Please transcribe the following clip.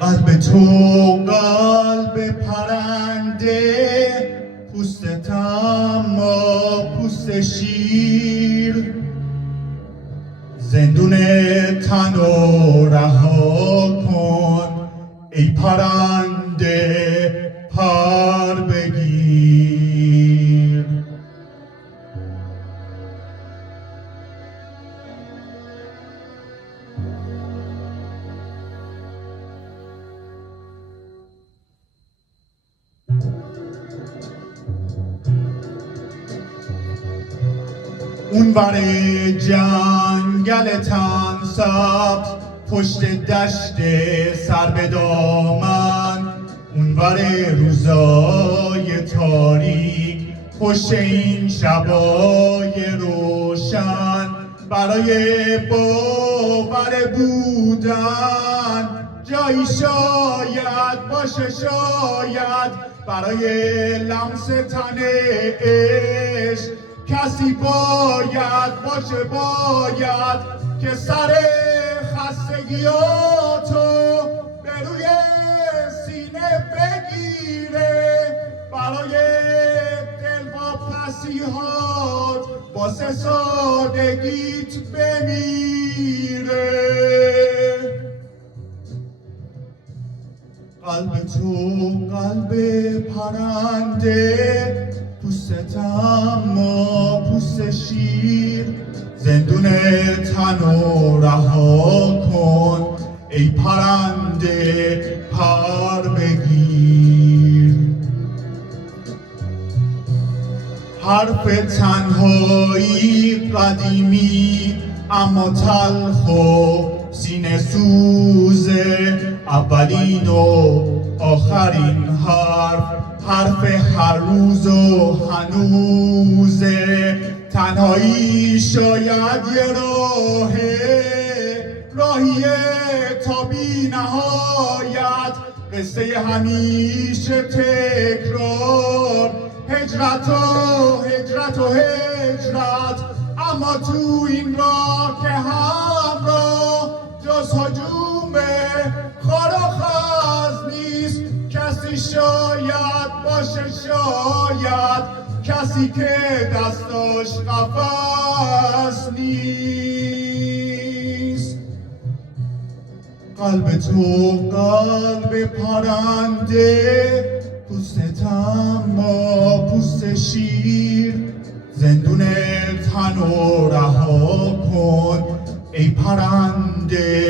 قلب تو قلب پرنده، پوستت اما پوست شیر. زندون تن و رها کن ای پرنده، پر بگیر. اونور جنگل تن سبز، پشت دشت سر به دامن، اونور روزای تاریک، پشت این شبای روشن، برای باور بودن جایی شاید باشه، شاید برای لمس تن عشق کسی باید باشه، باید که سر خستگیاتو به روی سینه بگیره، برای دلواپسی‌هات واسه سادگیت بمیره. قلب تو قلب پرنده، پوستت اما پوست شیر. زندون تن و رها کن ای پرنده، پر بگیر. حرف تنهایی قدیمی اما تلخ و سینه سوزه، اولین و آخرین حرف هر روز و هنوزه. تنهایی شاید یه راهی تا بی نهایت، قصه همیشه تکرار، هجرت و هجرت. اما تو این راه که همراه جز هجوم خار و خز نیست، کسی شاید باشه، شاید کسی که دستاش قفس نیست. قلب تو قلب پرنده، پوستت اما پوست شیر. زندون تن و رها کن ای پرنده،